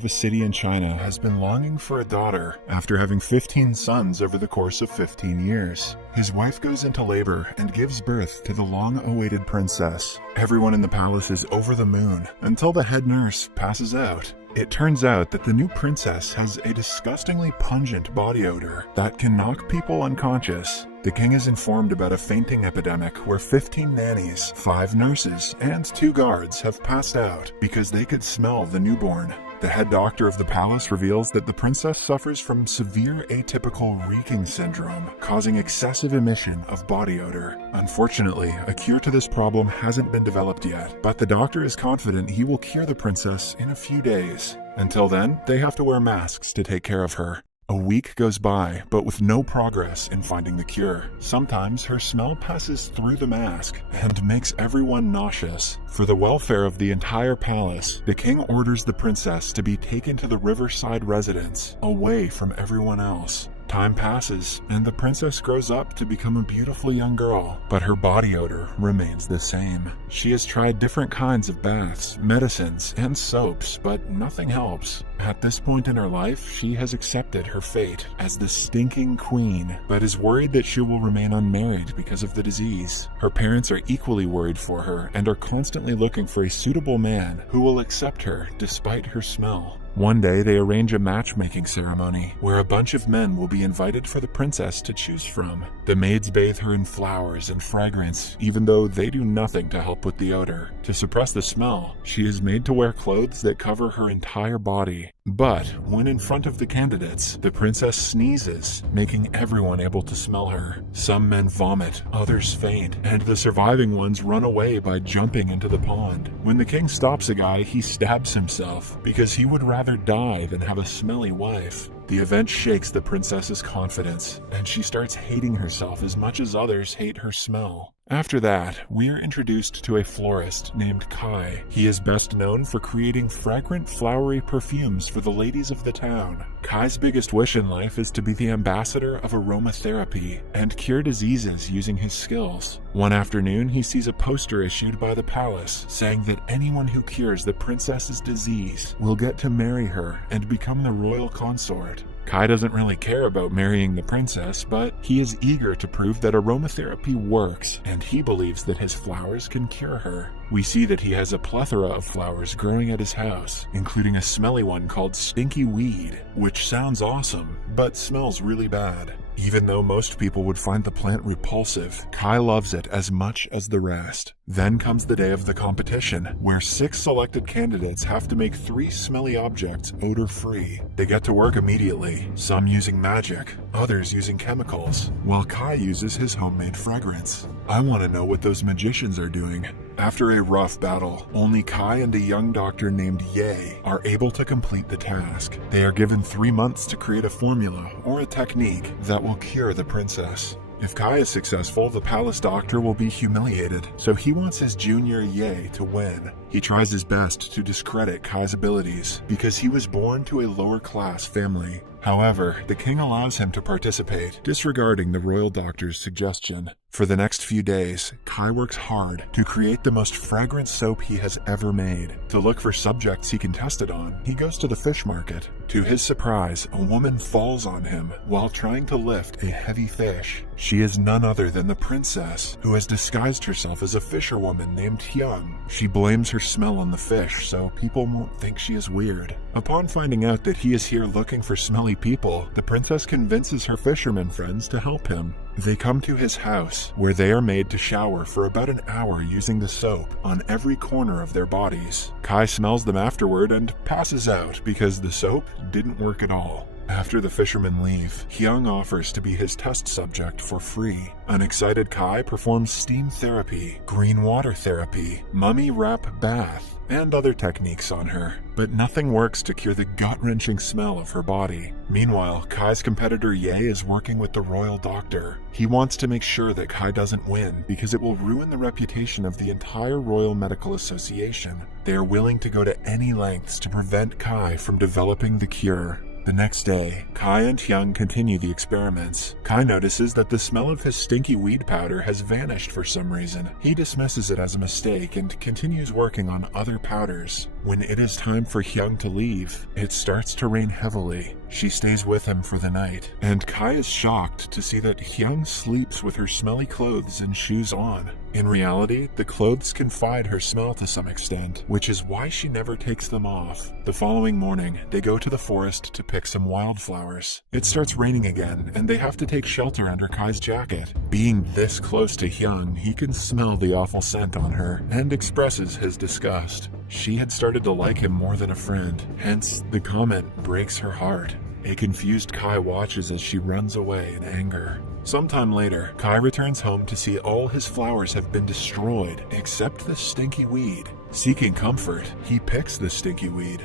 of a city in China has been longing for a daughter after having 15 sons over the course of 15 years. His wife goes into labor and gives birth to the long-awaited princess. Everyone in the palace is over the moon until the head nurse passes out. It turns out that the new princess has a disgustingly pungent body odor that can knock people unconscious. The king is informed about a fainting epidemic where 15 nannies, 5 nurses, and 2 guards have passed out because they could smell the newborn. The head doctor of the palace reveals that the princess suffers from severe atypical reeking syndrome, causing excessive emission of body odor. Unfortunately, a cure to this problem hasn't been developed yet, but the doctor is confident he will cure the princess in a few days. Until then, they have to wear masks to take care of her. A week goes by, but with no progress in finding the cure. Sometimes her smell passes through the mask and makes everyone nauseous. For the welfare of the entire palace, the king orders the princess to be taken to the riverside residence, away from everyone else. Time passes, and the princess grows up to become a beautiful young girl, but her body odor remains the same. She has tried different kinds of baths, medicines, and soaps, but nothing helps. At this point in her life, she has accepted her fate as the Stinking Queen, but is worried that she will remain unmarried because of the disease. Her parents are equally worried for her and are constantly looking for a suitable man who will accept her despite her smell. One day, they arrange a matchmaking ceremony where a bunch of men will be invited for the princess to choose from. The maids bathe her in flowers and fragrance, even though they do nothing to help with the odor. To suppress the smell, she is made to wear clothes that cover her entire body. But when in front of the candidates, the princess sneezes, making everyone able to smell her. Some men vomit, others faint, and the surviving ones run away by jumping into the pond. When the king stops a guy, he stabs himself because he would rather die than have a smelly wife. The event shakes the princess's confidence, and she starts hating herself as much as others hate her smell. After that, we are introduced to a florist named Kai. He is best known for creating fragrant, flowery perfumes for the ladies of the town. Kai's biggest wish in life is to be the ambassador of aromatherapy and cure diseases using his skills. One afternoon, he sees a poster issued by the palace saying that anyone who cures the princess's disease will get to marry her and become the royal consort. Kai doesn't really care about marrying the princess, but he is eager to prove that aromatherapy works, and he believes that his flowers can cure her. We see that he has a plethora of flowers growing at his house, including a smelly one called Stinky Weed, which sounds awesome, but smells really bad. Even though most people would find the plant repulsive, Kai loves it as much as the rest. Then comes the day of the competition, where 6 selected candidates have to make 3 smelly objects odor-free. They get to work immediately, some using magic, others using chemicals, while Kai uses his homemade fragrance. I want to know what those magicians are doing. After a rough battle, only Kai and a young doctor named Ye are able to complete the task. They are given 3 months to create a formula or a technique that will cure the princess. If Kai is successful, the palace doctor will be humiliated, so he wants his junior Ye to win. He tries his best to discredit Kai's abilities because he was born to a lower-class family. However, the king allows him to participate, disregarding the royal doctor's suggestion. For the next few days, Kai works hard to create the most fragrant soap he has ever made. To look for subjects he can test it on, he goes to the fish market. To his surprise, a woman falls on him while trying to lift a heavy fish. She is none other than the princess, who has disguised herself as a fisherwoman named Heung. She blames her smell on the fish, so people won't think she is weird. Upon finding out that he is here looking for smelly people, the princess convinces her fisherman friends to help him. They come to his house, where they are made to shower for about an hour using the soap on every corner of their bodies. Kai smells them afterward and passes out because the soap didn't work at all. After the fishermen leave, Heung offers to be his test subject for free. An excited Kai performs steam therapy, green water therapy, mummy wrap bath, and other techniques on her, but nothing works to cure the gut-wrenching smell of her body. Meanwhile, Kai's competitor Ye is working with the royal doctor. He wants to make sure that Kai doesn't win because it will ruin the reputation of the entire Royal Medical Association. They are willing to go to any lengths to prevent Kai from developing the cure. The next day, Kai and Heung continue the experiments. Kai notices that the smell of his stinky weed powder has vanished for some reason. He dismisses it as a mistake and continues working on other powders. When it is time for Heung to leave, it starts to rain heavily. She stays with him for the night, and Kai is shocked to see that Heung sleeps with her smelly clothes and shoes on. In reality, the clothes confide her smell to some extent, which is why she never takes them off. The following morning, they go to the forest to pick some wildflowers. It starts raining again, and they have to take shelter under Kai's jacket. Being this close to Heung, he can smell the awful scent on her, and expresses his disgust. She had started to like him more than a friend, hence the comment breaks her heart. A confused Kai watches as she runs away in anger. Sometime later, Kai returns home to see all his flowers have been destroyed except the stinky weed. Seeking comfort, he picks the stinky weed.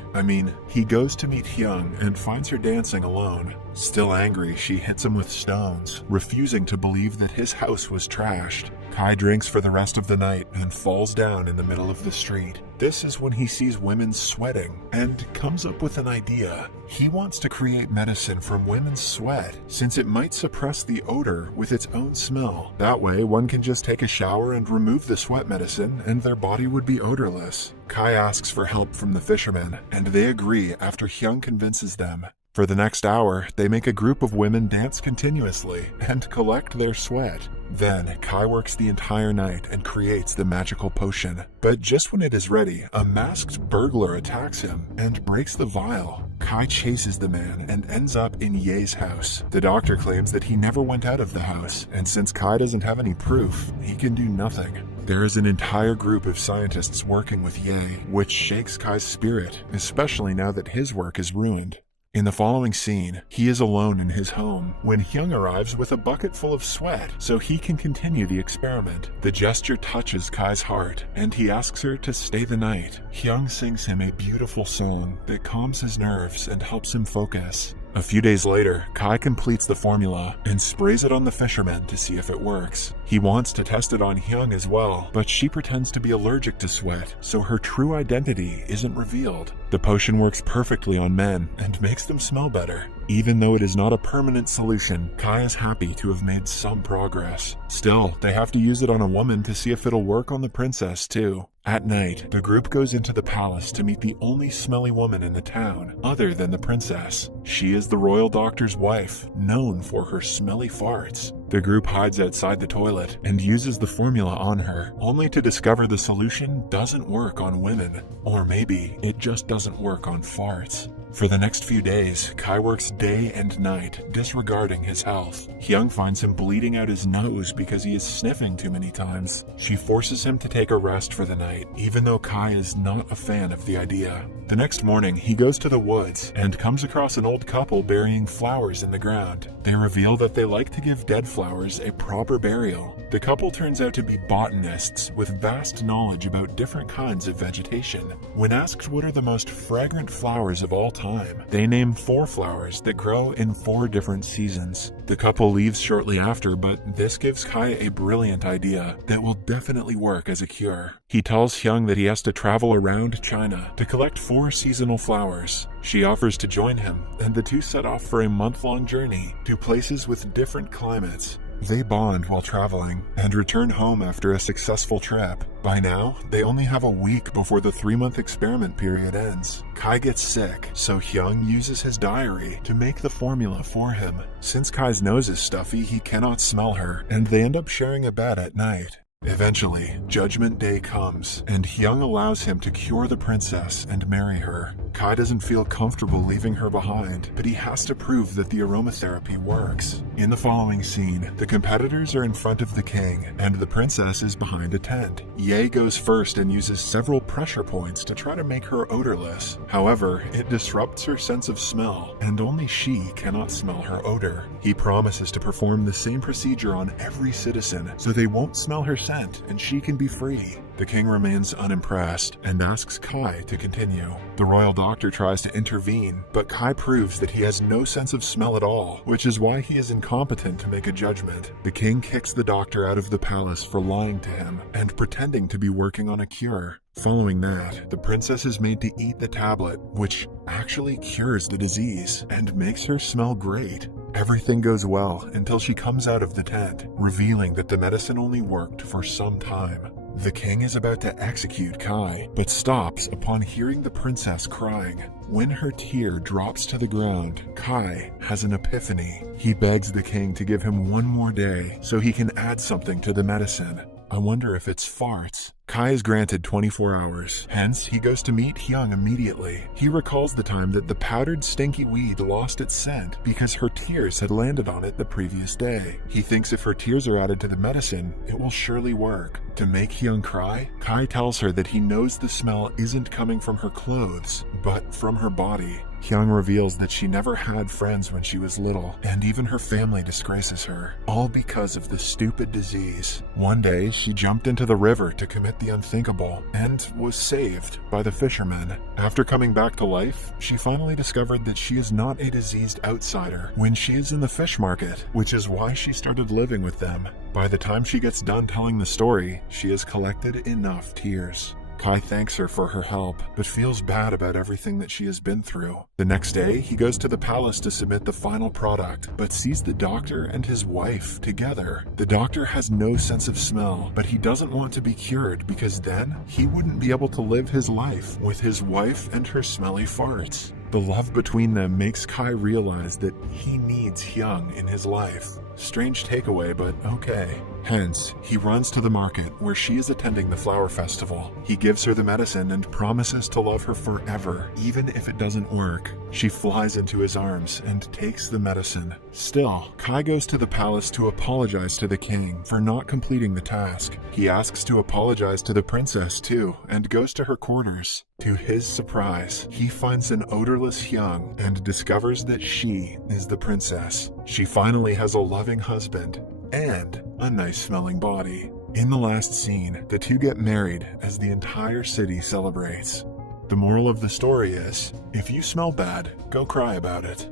He goes to meet Heung and finds her dancing alone. Still angry, she hits him with stones, refusing to believe that his house was trashed. Kai drinks for the rest of the night and falls down in the middle of the street. This is when he sees women sweating and comes up with an idea. He wants to create medicine from women's sweat, since it might suppress the odor with its own smell. That way, one can just take a shower and remove the sweat medicine, and their body would be odorless. Kai asks for help from the fishermen, and they agree after Heung convinces them. For the next hour, they make a group of women dance continuously and collect their sweat. Then, Kai works the entire night and creates the magical potion. But just when it is ready, a masked burglar attacks him and breaks the vial. Kai chases the man and ends up in Ye's house. The doctor claims that he never went out of the house, and since Kai doesn't have any proof, he can do nothing. There is an entire group of scientists working with Ye, which shakes Kai's spirit, especially now that his work is ruined. In the following scene, he is alone in his home when Heung arrives with a bucket full of sweat so he can continue the experiment. The gesture touches Kai's heart, and he asks her to stay the night. Heung sings him a beautiful song that calms his nerves and helps him focus. A few days later, Kai completes the formula and sprays it on the fisherman to see if it works. He wants to test it on Heung as well, but she pretends to be allergic to sweat, so her true identity isn't revealed. The potion works perfectly on men and makes them smell better. Even though it is not a permanent solution, Kai is happy to have made some progress. Still, they have to use it on a woman to see if it'll work on the princess too. At night, the group goes into the palace to meet the only smelly woman in the town, other than the princess. She is the royal doctor's wife, known for her smelly farts. The group hides outside the toilet and uses the formula on her, only to discover the solution doesn't work on women. Or maybe it just doesn't work on farts. For the next few days, Kai works day and night, disregarding his health. Heung finds him bleeding out his nose because he is sniffing too many times. She forces him to take a rest for the night, even though Kai is not a fan of the idea. The next morning, he goes to the woods and comes across an old couple burying flowers in the ground. They reveal that they like to give dead flowers a proper burial. The couple turns out to be botanists with vast knowledge about different kinds of vegetation. When asked what are the most fragrant flowers of all time, they name 4 flowers that grow in 4 different seasons. The couple leaves shortly after, but this gives Kai a brilliant idea that will definitely work as a cure. He tells Heung that he has to travel around China to collect 4 seasonal flowers. She offers to join him, and the two set off for a month-long journey to places with different climates. They bond while traveling and return home after a successful trip. By now, they only have a week before the 3-month experiment period ends. Kai gets sick, so Heung uses his diary to make the formula for him. Since Kai's nose is stuffy, he cannot smell her, and they end up sharing a bed at night. Eventually, Judgment Day comes, and Heung allows him to cure the princess and marry her. Kai doesn't feel comfortable leaving her behind, but he has to prove that the aromatherapy works. In the following scene, the competitors are in front of the king, and the princess is behind a tent. Ye goes first and uses several pressure points to try to make her odorless. However, it disrupts her sense of smell, and only she cannot smell her odor. He promises to perform the same procedure on every citizen, so they won't smell her scent and she can be free. The king remains unimpressed and asks Kai to continue. The royal doctor tries to intervene, but Kai proves that he has no sense of smell at all, which is why he is incompetent to make a judgment. The king kicks the doctor out of the palace for lying to him and pretending to be working on a cure. Following that, the princess is made to eat the tablet, which actually cures the disease and makes her smell great. Everything goes well until she comes out of the tent, revealing that the medicine only worked for some time. The king is about to execute Kai, but stops upon hearing the princess crying. When her tear drops to the ground, Kai has an epiphany. He begs the king to give him one more day so he can add something to the medicine. I wonder if it's farts. Kai is granted 24 hours, hence he goes to meet Heung immediately. He recalls the time that the powdered stinky weed lost its scent because her tears had landed on it the previous day. He thinks if her tears are added to the medicine, it will surely work. To make Heung cry, Kai tells her that he knows the smell isn't coming from her clothes, but from her body. Heung reveals that she never had friends when she was little, and even her family disgraces her, all because of the stupid disease. One day, she jumped into the river to commit the unthinkable, and was saved by the fisherman. After coming back to life, she finally discovered that she is not a diseased outsider when she is in the fish market, which is why she started living with them. By the time she gets done telling the story, she has collected enough tears. Kai thanks her for her help, but feels bad about everything that she has been through. The next day, he goes to the palace to submit the final product, but sees the doctor and his wife together. The doctor has no sense of smell, but he doesn't want to be cured because then he wouldn't be able to live his life with his wife and her smelly farts. The love between them makes Kai realize that he needs Heung in his life. Strange takeaway, but okay. Hence, he runs to the market where she is attending the flower festival. He gives her the medicine and promises to love her forever, even if it doesn't work. She flies into his arms and takes the medicine. Still, Kai goes to the palace to apologize to the king for not completing the task. He asks to apologize to the princess too, and goes to her quarters. To his surprise, he finds an odorless Heung and discovers that she is the princess. She finally has a loving husband and a nice-smelling body. In the last scene, the two get married as the entire city celebrates. The moral of the story is, if you smell bad, go cry about it.